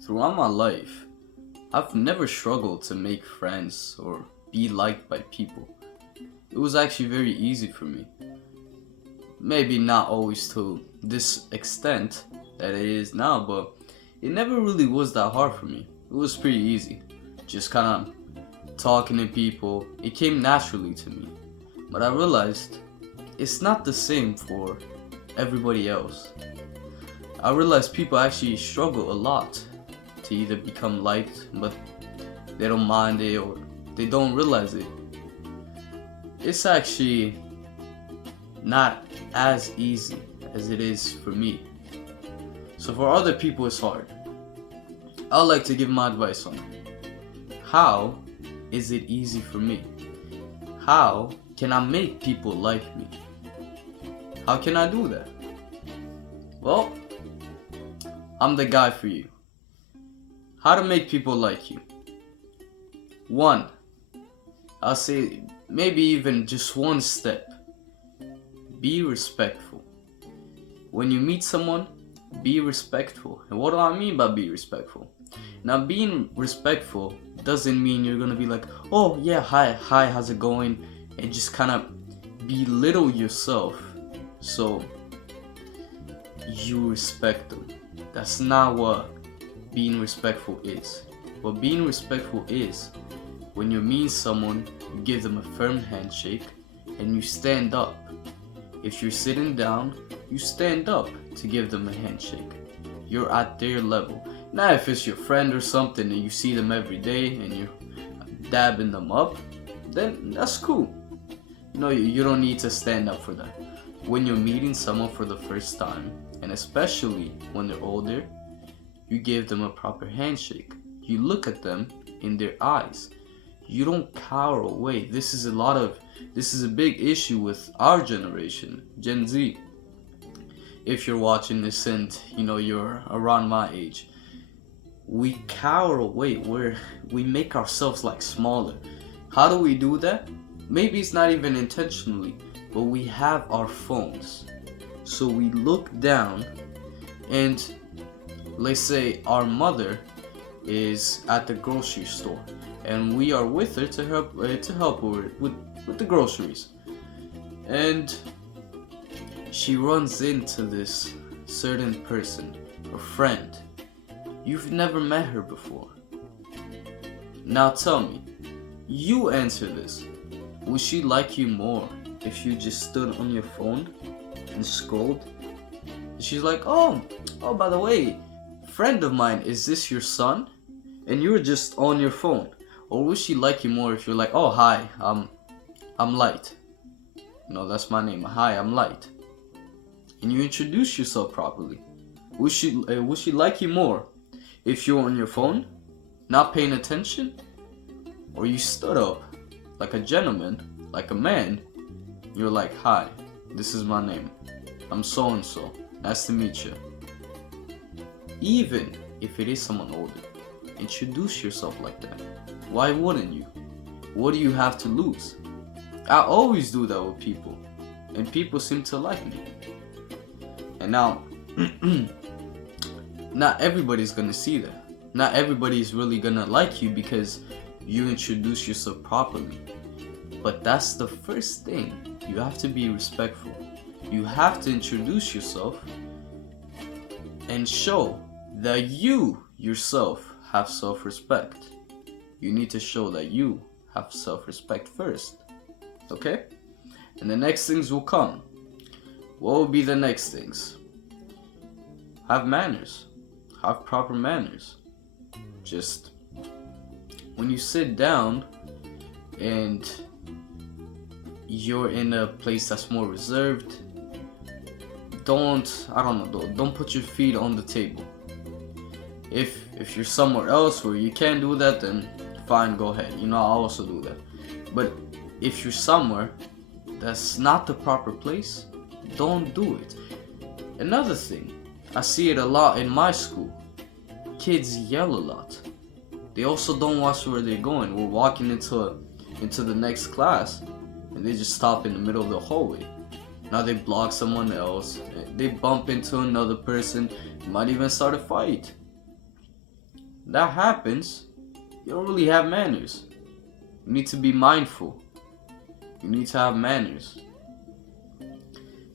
Throughout my life, I've never struggled to make friends or be liked by people. It was actually very easy for me. Maybe not always to this extent that it is now, but it never really was that hard for me. It was pretty easy. Just kind of talking to people, it came naturally to me. But I realized it's not the same for everybody else. I realized people actually struggle a lot to either become liked, but they don't mind it or they don't realize it. It's actually not as easy as it is for me. So for other people it's hard. I'd like to give my advice on it. How is it easy for me? How can I make people like me? How can I do that? Well, I'm the guy for you. How to make people like you. One, I'll say maybe even just one step. Be respectful. When you meet someone, be respectful. And what do I mean by be respectful? Now, being respectful doesn't mean you're gonna be like, oh yeah, hi, how's it going? And just kind of belittle yourself so you respect them. That's not what being respectful is. What being respectful is, when you meet someone, you give them a firm handshake and you stand up. If you're sitting down, you stand up to give them a handshake. You're at their level. Now, if it's your friend or something and you see them every day and you're dabbing them up, then that's cool. You don't need to stand up for that. When you're meeting someone for the first time, and especially when they're older, you give them a proper handshake. You look at them in their eyes. You don't cower away. This is a big issue with our generation, Gen Z. If you're watching this and you're around my age, we cower away. We make ourselves like smaller. How do we do that? Maybe it's not even intentionally, but we have our phones. So we look down and let's say our mother is at the grocery store and we are with her to help her with the groceries, and she runs into this certain person or friend. You've never met her before. Now tell me, you answer this. Would she like you more if you just stood on your phone and scrolled? She's like, oh, by the way, friend of mine, is this your son? And you're just on your phone. Or would she like you more if you're like, oh, hi, I'm Light. That's my name. Hi, I'm Light. And you introduce yourself properly. Would she like you more if you're on your phone, not paying attention? Or you stood up like a gentleman, like a man. You're like, hi, this is my name. I'm so and so. Nice to meet you. Even if it is someone older, introduce yourself like that. Why wouldn't you? What do you have to lose? I always do that with people, and people seem to like me. And now, not everybody's gonna see that. Not everybody is really gonna like you because you introduce yourself properly. But that's the first thing. You have to be respectful. You have to introduce yourself and show that you yourself have self-respect. You need to show that you have self-respect first. Okay? And the next things will come. What will be the next things? Have manners. Have proper manners. Just when you sit down and you're in a place that's more reserved, don't put your feet on the table. If you're somewhere else where you can't do that, then fine, go ahead. I'll also do that. But if you're somewhere that's not the proper place, don't do it. Another thing, I see it a lot in my school. Kids yell a lot. They also don't watch where they're going. We're walking into the next class and they just stop in the middle of the hallway. Now they block someone else. They bump into another person. Might even start a fight. that happens, you don't really have manners. You need to be mindful. You need to have manners.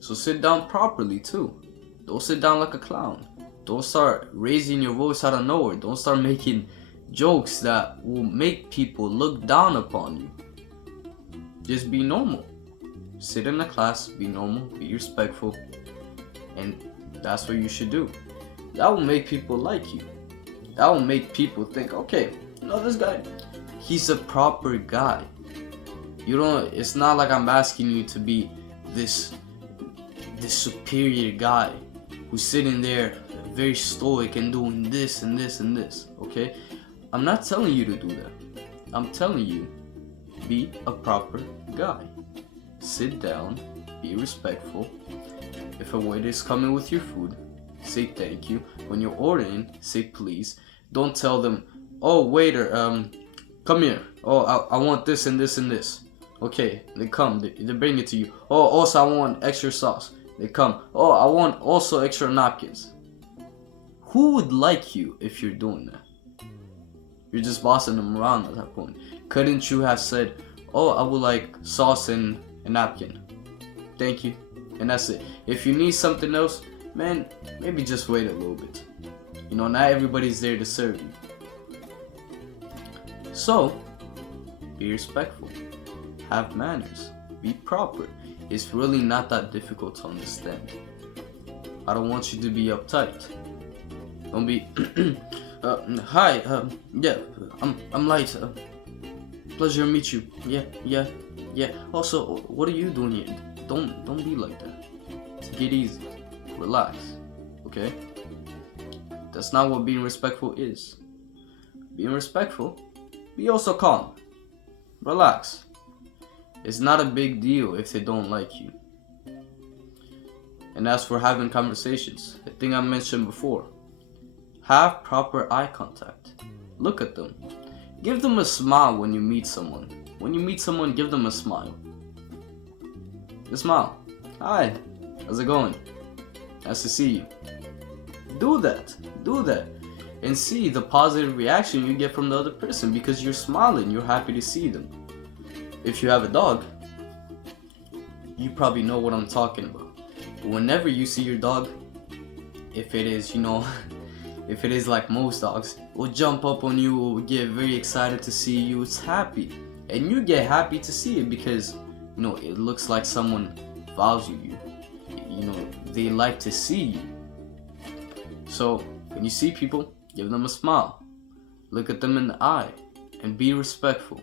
So sit down properly too. Don't sit down like a clown. Don't start raising your voice out of nowhere. Don't start making jokes that will make people look down upon you. Just be normal. Sit in the class, be normal, be respectful, and that's what you should do. That will make people like you. That will make people think, okay, you know, this guy, he's a proper guy. It's not like I'm asking you to be this superior guy who's sitting there very stoic and doing this and this and this, okay? I'm not telling you to do that. I'm telling you, be a proper guy. Sit down, be respectful. If a waiter is coming with your food, say thank you. When you're ordering, say please. Don't tell them, oh waiter, come here. Oh, I want this and this and this. Okay, they come, they bring it to you. Oh, also I want extra sauce. They come. Oh, I want also extra napkins. Who would like you if you're doing that? You're just bossing them around at that point. Couldn't you have said, oh, I would like sauce and a napkin. Thank you. And that's it. If you need something else, man, maybe just wait a little bit. You know, not everybody's there to serve you. So, be respectful. Have manners. Be proper. It's really not that difficult to understand. I don't want you to be uptight. Don't be hi, yeah, I'm Light. Pleasure to meet you. Yeah. Also, what are you doing here? Don't be like that. Take it easy. Relax. Okay? That's not what being respectful is. Being respectful, be also calm. Relax. It's not a big deal if they don't like you. And as for having conversations, the thing I mentioned before, have proper eye contact. Look at them. Give them a smile when you meet someone. When you meet someone, give them a smile. A smile. Hi, how's it going? Nice to see you. Do that. And see the positive reaction you get from the other person because you're smiling, you're happy to see them. If you have a dog, you probably know what I'm talking about. But whenever you see your dog, if it is, if it is like most dogs, will jump up on you, will get very excited to see you, it's happy. And you get happy to see it because, it looks like someone values you. They like to see you. So, when you see people, give them a smile. Look at them in the eye and be respectful.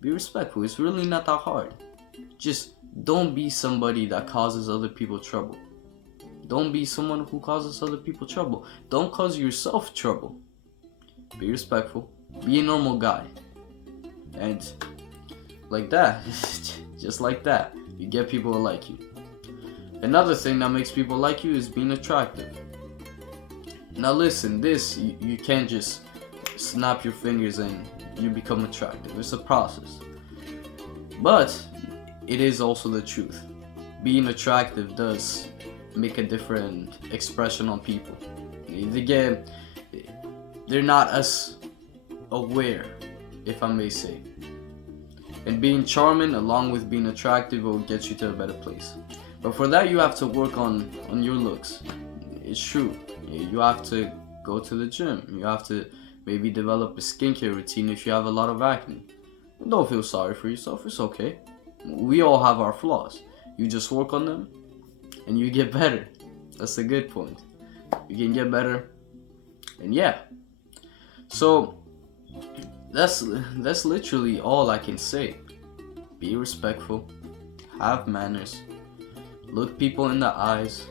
Be respectful. It's really not that hard. Just don't be somebody that causes other people trouble. Don't be someone who causes other people trouble. Don't cause yourself trouble. Be respectful. Be a normal guy. And like that, just like that, you get people to like you. Another thing that makes people like you is being attractive. Now listen, you can't just snap your fingers and you become attractive. It's a process. But it is also the truth. Being attractive does make a different expression on people. They're not as aware, if I may say. And being charming along with being attractive will get you to a better place. But for that you have to work on your looks. It's true. You have to go to the gym. You have to maybe develop a skincare routine if you have a lot of acne. And don't feel sorry for yourself. It's okay. We all have our flaws. You just work on them and you get better. That's a good point. You can get better. And yeah. So that's literally all I can say. Be respectful. Have manners. Look people in the eyes.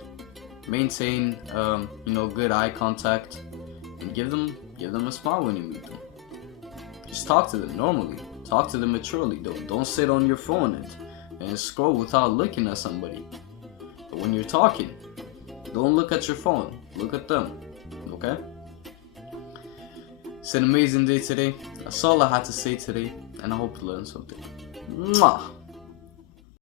Maintain good eye contact. And give them a smile when you meet them. Just talk to them normally. Talk to them maturely. Don't sit on your phone and scroll without looking at somebody. But when you're talking, don't look at your phone. Look at them. Okay? It's an amazing day today. That's all I had to say today, and I hope you learned something. Mwah!